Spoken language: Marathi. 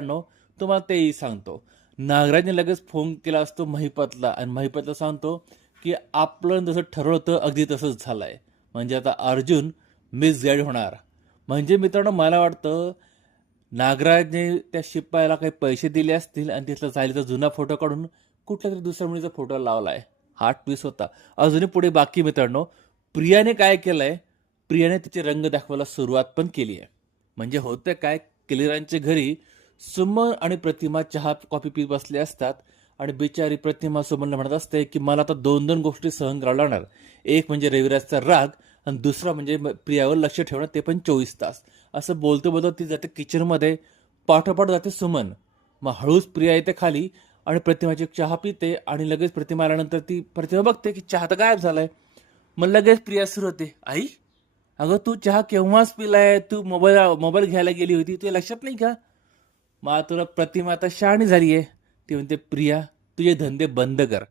मित्रांनो, तुम्हाला तेही सांगतो. नागराजने लगेच फोन केला असतो महिपतला आणि महिपतला सांगतो, की आपलं जसं ठरवलं होतं अगदी तसंच झालंय. म्हणजे आता अर्जुन मिसगाईड होणार. म्हणजे मित्रांनो मला वाटतं नागराजने त्या शिपायाला काही पैसे दिले असतील आणि तिथला सायलीचा जुना फोटो काढून कुठल्यातरी दुसऱ्या मुलीचा फोटो लावलाय. हा ट्विस्ट होता. अजूनही पुढे बाकी मित्रांनो, प्रियाने काय केलंय? प्रियाने तिचे रंग दाखवायला सुरुवात पण केली आहे. म्हणजे होतं काय, क्लिअरांच्या घरी सुमन आणि प्रतिमा चहा कॉफी पीत बसले असतात आणि बिचारी प्रतिमा सुमनला म्हणत असते की मला आता दोन दोन गोष्टी सहन कराव्या लागणार. एक म्हणजे रविराजचा राग आणि दुसरा म्हणजे प्रियावर लक्ष ठेवणं, ते पण 24 तास. असं बोलतो बोलतो ती जाते किचनमध्ये, पाठोपाठ जाते सुमन. मग हळूच प्रिया येते खाली आणि प्रतिमाची चहा पिते आणि लगेच प्रतिमा आल्यानंतर ती प्रतिमा बघते की चहा तर गायब झालाय. मग लगेच प्रिया सुरू होते, आई अगं तू चहा केव्हाच पिलाय, तू मोबाईल मोबाईल घ्यायला गेली होती, तुझ्या लक्षात नाही का? मग तुला प्रतिमा आता शहाणी झालीये. ती म्हणते प्रिया तुझे धंदे बंद कर.